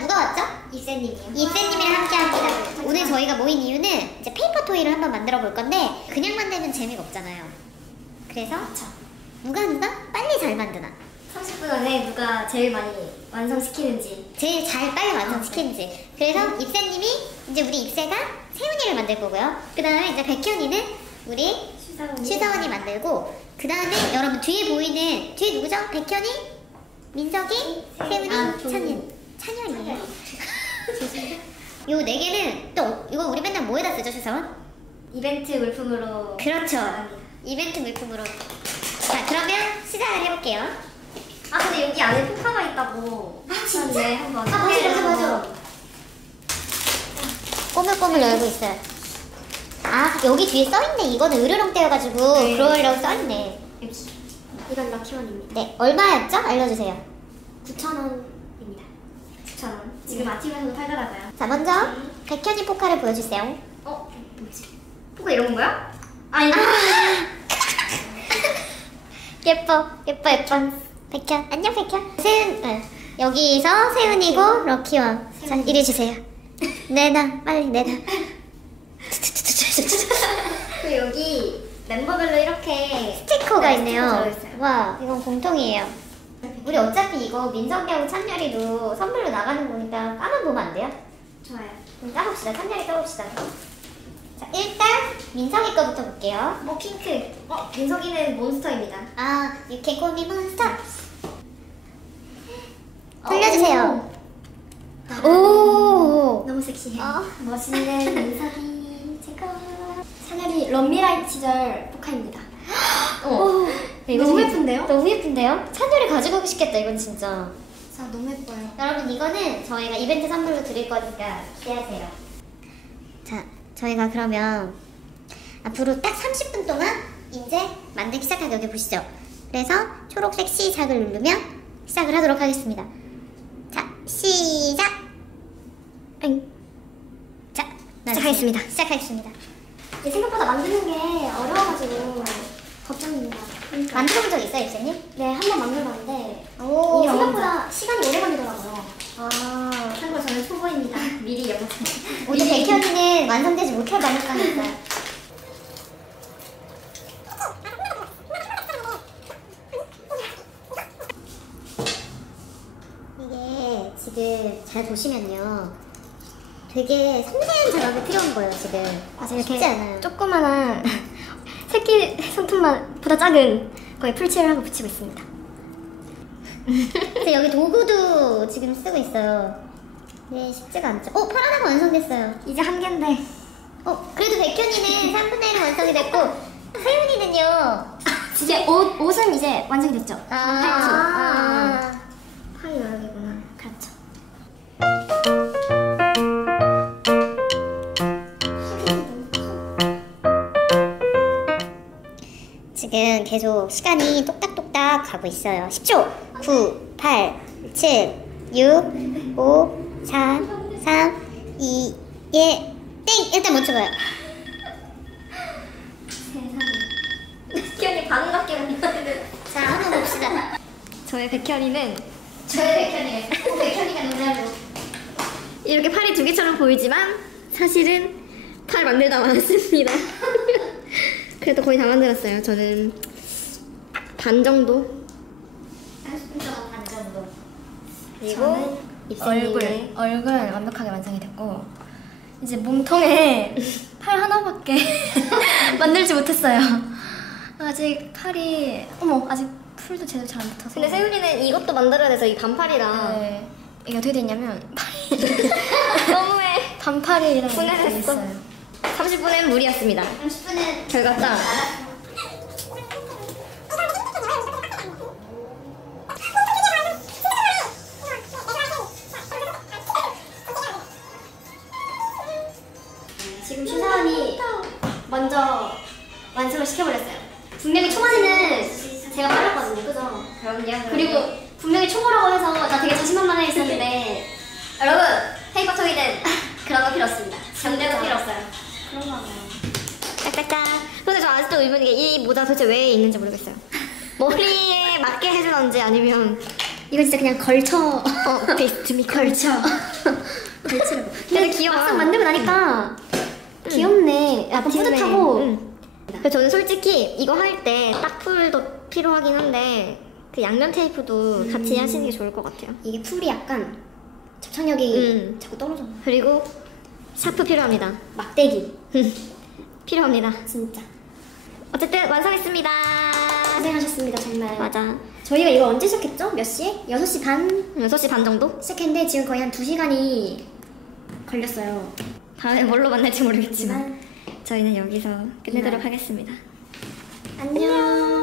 누가 왔죠? 이세님이요. 이쌤님이랑 함께 합니다. 오늘 저희가 모인 이유는 이제 페이퍼 토이를 한번 만들어 볼 건데 그냥 만들면 재미가 없잖아요. 그래서 누가 누가 빨리 잘 만드나 30분 안에 누가 제일 많이 완성시키는지. 제일 잘 빨리 완성시키는지 그래서 입새님이 이제 우리 입새가 세훈이를 만들 거고요. 그 다음에 이제 백현이는 우리. 슈사원이 만들고 그 다음에 여러분 뒤에 보이는 뒤에 누구죠? 백현이, 민석이, 세훈이, 아, 좀- 찬현 찬현이에요. 요 네 개는 또 이거 우리 맨날 뭐에다 쓰죠 슈사원? 이벤트 물품으로. 그렇죠. 이벤트 물품으로. 자 그러면 시작을 해볼게요. 아 근데 여기 안에 포카가 있다고. 아 진짜? 한번. 아, 맞아, 맞아, 맞아. 꼬물꼬물 열고 있어요. 아 여기 뒤에 써있네. 이거는 으르렁 떼여가지고 네. 그러려고 써있네. 여기. 이건 럭키원입니다. 네 얼마였죠? 알려주세요. 9,000원입니다. 9,000원. 지금 아티브에서도 팔더라고요. 자 먼저 백현이 포카를 보여주세요. 어? 뭐지? 포카 이런 건가요? 아 이거. 예뻐 예뻐 예뻐. 백현 안녕 백현. 세훈 어, 여기서 세훈이고 럭키원. 자 이리 주세요. 내놔 빨리 내놔. 그 여기 멤버별로 이렇게 스티커가 네, 있네요. 스티커. 와, 이건 공통이에요. 우리 어차피 이거 민석이하고 찬열이도 선물로 나가는 거니까 까만 보면 안 돼요? 좋아요. 그럼 까봅시다. 찬열이 까봅시다. 자, 일단 민석이 거부터 볼게요. 뭐 핑크. 어 민석이는 몬스터입니다. 아, You can call me monster. 돌려주세요. 오. 너무 섹시해. 어. 멋있는 민석이 이 런미라이트 시절 포카입니다. 어. 이거 너무 진짜- 예쁜데요? 너무 예쁜데요? 찬열이 가지고 오고 싶겠다, 이건 진짜. 자 너무 예뻐요. 여러분 이거는 저희가 이벤트 선물로 드릴 거니까 기대하세요. 자, 저희가 그러면 앞으로 딱 30분 동안 이제 만들기 시작하게 여기 보시죠. 그래서 초록색 시작을 누르면 시작을 하도록 하겠습니다. 자, 시작. 응. 자, 시작하겠습니다. 시작하겠습니다. 이게 생각보다 만드는 게 어려워가지고 걱정입니다. 그러니까. 만들어 본 적 있어요, 입사님? 네, 한 번 만들어봤는데 오, 이게 생각보다 시간이 오래 걸리더라고요. 아, 참고로 저는 초보입니다. 미리 영상. 오늘 백현이는 완성되지 못할 가능성이 있어요. 이게 지금 잘 보시면요. 되게 섬세한 작업이 필요한 거예요, 지금. 맞아요. 쉽지 않아요. 조그만한 새끼 손톱만 보다 작은 거의 풀칠을 하고 붙이고 있습니다. 근데 여기 도구도 지금 쓰고 있어요. 네, 쉽지가 않죠. 어, 팔 하나가 완성됐어요. 이제 한 개인데 어, 그래도 백현이는 3분의 1은 완성이 됐고, 세훈이는요. 이제 옷 옷은 이제 완성이 됐죠. 아, 팔찌. 아. 계속 시간이 똑딱똑딱 가고 있어요. 10초. 9, 8, 7, 6, 5, 4, 3, 2, 1. 땡! 일단 멈춰봐요. 세상에. 백현이 반갑게 만드는데. 자, 한번 봅시다. 저의 백현이는 저의 백현이에요. 어, 백현이가 놀라고. 이렇게 팔이 두 개처럼 보이지만 사실은 팔 만들다 많았습니다. 그래도 거의 다 만들었어요. 저는 반 정도. 30분 동안 반 정도. 그리고 얼굴 얼굴 완벽하게 완성이 됐고 이제 몸통에 팔 하나밖에 만들지 못했어요. 아직 팔이 어머 아직 풀도 제대로 잘 안 붙어서. 근데 세훈이는 이것도 만들어야 돼서 이 반팔이랑 네. 이게 어떻게 됐냐면 팔이 너무해. 반팔이랑 있어요. 30분은 무리였습니다. 30분은 결과 딱. 먼저 완성을 시켜버렸어요. 분명히 초반에는 제가 빨랐거든요, 그죠? 그럼요. 그리고 분명히 초보라고 해서 나 되게 자신만만해 있었는데 여러분 페이퍼 토이는 그런 거 필요 없습니다. 견제도 필요 없어요. 그런가 봐요. 딱딱딱. 근데 저 아직도 의문인 게 이 모자 도대체 왜 있는지 모르겠어요. 머리에 맞게 해주던지 아니면 이거 진짜 그냥 걸쳐. 어 베이스트미 걸쳐. 걸치려고. 되게 귀여워. 막상 만들고 나니까 귀엽네. 약간 귀엽네. 뿌듯하고. 응. 그래서 저는 솔직히 이거 할 때 딱 풀도 필요하긴 한데 그 양면 테이프도 음. 같이 하시는 게 좋을 것 같아요. 이게 풀이 약간 접착력이 음. 자꾸 떨어져. 그리고 샤프 필요합니다. 막대기. 필요합니다. 진짜. 어쨌든 완성했습니다. 고생하셨습니다, 정말. 맞아. 저희가 이거 언제 시작했죠? 몇 시에? 6시 반 6시 반 정도? 시작했는데 지금 거의 한 2시간이 걸렸어요. 다음에 뭘로 만날지 모르겠지만 저희는 여기서 끝내도록 이만. 하겠습니다. 안녕.